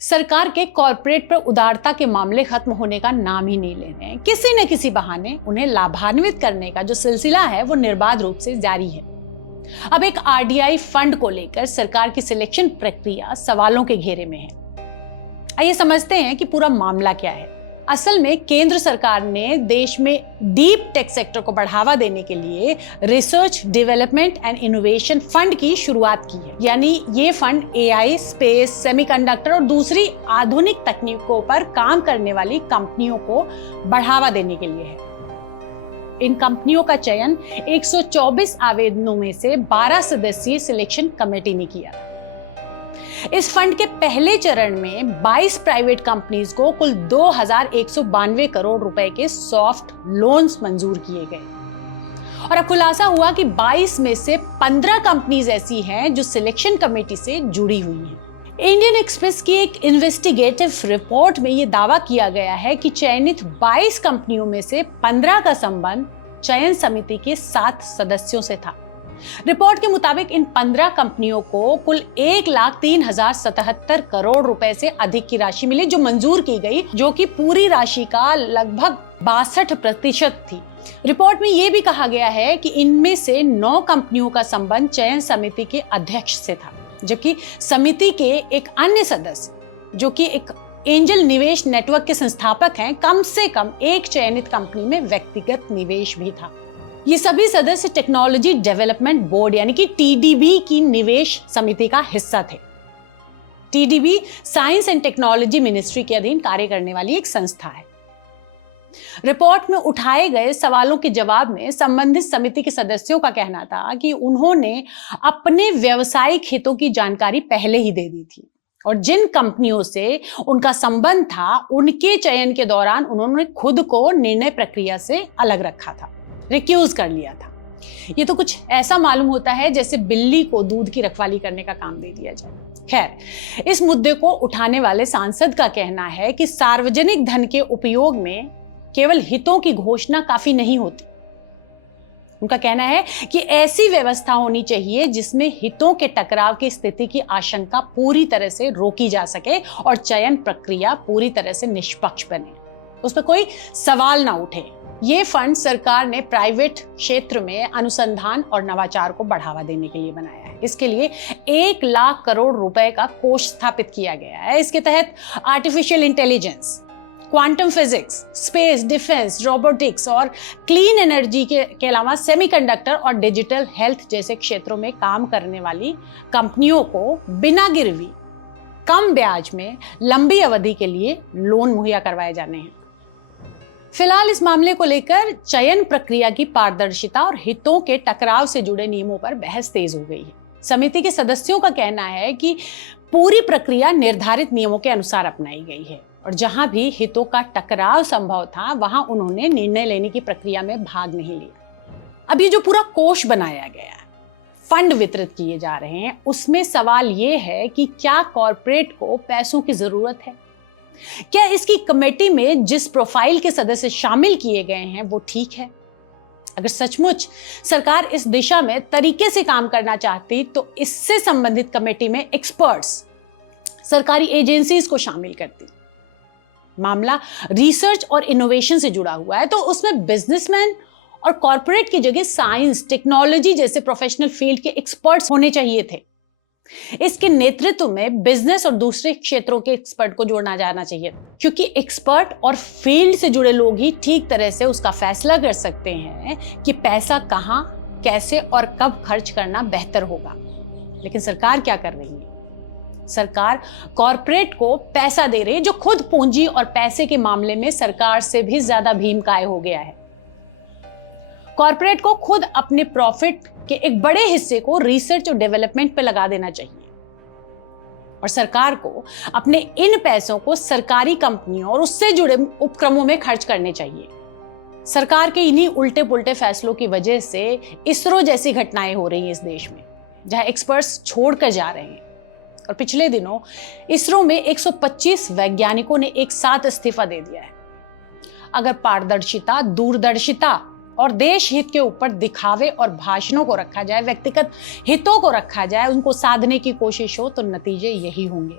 सरकार के कॉरपोरेट पर उदारता के मामले खत्म होने का नाम ही नहीं ले रहे हैं। किसी न किसी बहाने उन्हें लाभान्वित करने का जो सिलसिला है वो निर्बाध रूप से जारी है। अब एक आरडीआई फंड को लेकर सरकार की सिलेक्शन प्रक्रिया सवालों के घेरे में है। आइए समझते हैं कि पूरा मामला क्या है। असल में केंद्र सरकार ने देश में डीप टेक सेक्टर को बढ़ावा देने के लिए research development and innovation fund की शुरुआत की है। यानी ये फंड एआई, स्पेस, सेमीकंडक्टर और दूसरी आधुनिक तकनीकों पर काम करने वाली कंपनियों को बढ़ावा देने के लिए है। इन कंपनियों का चयन 124 आवेदनों में से 12 सदस्यीय सिलेक्शन कमेटी ने किया। इस फंड के पहले चरण में 22 प्राइवेट कंपनीज को कुल 2192 करोड़ रुपए के सॉफ्ट लोन्स मंजूर किए गए और अब खुलासा हुआ कि 22 में से 15 कंपनीज ऐसी हैं जो सिलेक्शन कमेटी से जुड़ी हुई हैं। इंडियन एक्सप्रेस की एक इन्वेस्टिगेटिव रिपोर्ट में यह दावा किया गया है कि चयनित 22 कंपनियों में से 15 का संबंध चयन समिति के 7 सदस्यों से था। रिपोर्ट के मुताबिक इन 15 कंपनियों को कुल 1,03,077 करोड़ रुपए से अधिक की राशि मिली जो मंजूर की गई, जो कि पूरी राशि का लगभग 62% थी। रिपोर्ट में यह भी कहा गया है कि इनमें से 9 कंपनियों का संबंध चयन समिति के अध्यक्ष से था, जबकि समिति के एक अन्य सदस्य जो कि एक एंजल निवेश नेटवर्क के संस्थापक हैं, कम से कम एक चयनित कंपनी में व्यक्तिगत निवेश भी था। ये सभी सदस्य टेक्नोलॉजी डेवलपमेंट बोर्ड यानी कि टीडीबी की निवेश समिति का हिस्सा थे। TDB science and technology ministry के अधीन कार्य करने वाली एक संस्था है। रिपोर्ट में उठाए गए सवालों के जवाब में संबंधित समिति के सदस्यों का कहना था कि उन्होंने अपने व्यावसायिक हितों की जानकारी पहले ही दे दी थी और जिन कंपनियों से उनका संबंध था उनके चयन के दौरान उन्होंने खुद को निर्णय प्रक्रिया से अलग रखा था, रिक्यूज कर लिया था। ये तो कुछ ऐसा मालूम होता है जैसे बिल्ली को दूध की रखवाली करने का काम दे दिया जाए। खैर, इस मुद्दे को उठाने वाले सांसद का कहना है कि सार्वजनिक धन के उपयोग में केवल हितों की घोषणा काफी नहीं होती। उनका कहना है कि ऐसी व्यवस्था होनी चाहिए जिसमें हितों के टकराव की स्थिति की आशंका पूरी तरह से रोकी जा सके और चयन प्रक्रिया पूरी तरह से निष्पक्ष बने, उस पर कोई सवाल ना उठे। ये फंड सरकार ने प्राइवेट क्षेत्र में अनुसंधान और नवाचार को बढ़ावा देने के लिए बनाया है। इसके लिए 1 लाख करोड़ रुपए का कोष स्थापित किया गया है। इसके तहत artificial intelligence, quantum physics, space, defence, robotics और क्लीन एनर्जी के अलावा सेमीकंडक्टर और डिजिटल हेल्थ जैसे क्षेत्रों में काम करने वाली कंपनियों को बिना गिरवी, कम ब्याज में लंबी अवधि के लिए लोन मुहैया करवाए जाने हैं। फिलहाल इस मामले को लेकर चयन प्रक्रिया की पारदर्शिता और हितों के टकराव से जुड़े नियमों पर बहस तेज हो गई है। समिति के सदस्यों का कहना है कि पूरी प्रक्रिया निर्धारित नियमों के अनुसार अपनाई गई है और जहां भी हितों का टकराव संभव था वहां उन्होंने निर्णय लेने की प्रक्रिया में भाग नहीं लिया। अब ये जो पूरा कोष बनाया गया है, फंड वितरित किए जा रहे हैं, उसमें सवाल ये है कि क्या कॉरपोरेट को पैसों की जरूरत है? क्या इसकी कमेटी में जिस प्रोफाइल के सदस्य शामिल किए गए हैं वो ठीक है? अगर सचमुच सरकार इस दिशा में तरीके से काम करना चाहती तो इससे संबंधित कमेटी में एक्सपर्ट्स, सरकारी एजेंसीज को शामिल करती। मामला रिसर्च और इनोवेशन से जुड़ा हुआ है तो उसमें बिजनेसमैन और कॉरपोरेट की जगह साइंस, टेक्नोलॉजी जैसे प्रोफेशनल फील्ड के एक्सपर्ट्स होने चाहिए थे। इसके नेतृत्व में बिजनेस और दूसरे क्षेत्रों के एक्सपर्ट को जोड़ना जाना चाहिए, क्योंकि एक्सपर्ट और फील्ड से जुड़े लोग ही ठीक तरह से उसका फैसला कर सकते हैं कि पैसा कहां, कैसे और कब खर्च करना बेहतर होगा। लेकिन सरकार क्या कर रही है? सरकार कॉरपोरेट को पैसा दे रही है जो खुद पूंजी और पैसे के मामले में सरकार से भी ज्यादा भीमकाय हो गया है। कॉरपोरेट को खुद अपने प्रॉफिट के एक बड़े हिस्से को रिसर्च और डेवलपमेंट पे लगा देना चाहिए और सरकार को अपने इन पैसों को सरकारी कंपनियों और उससे जुड़े उपक्रमों में खर्च करने चाहिए। सरकार के इन्हीं उल्टे पुल्टे फैसलों की वजह से इसरो जैसी घटनाएं हो रही हैं इस देश में, जहां एक्सपर्ट्स छोड़कर जा रहे हैं। और पिछले दिनों इसरो में 125 वैज्ञानिकों ने एक साथ इस्तीफा दे दिया है। अगर पारदर्शिता, दूरदर्शिता और देश हित के ऊपर दिखावे और भाषणों को रखा जाए, व्यक्तिगत हितों को रखा जाए, उनको साधने की कोशिश हो तो नतीजे यही होंगे।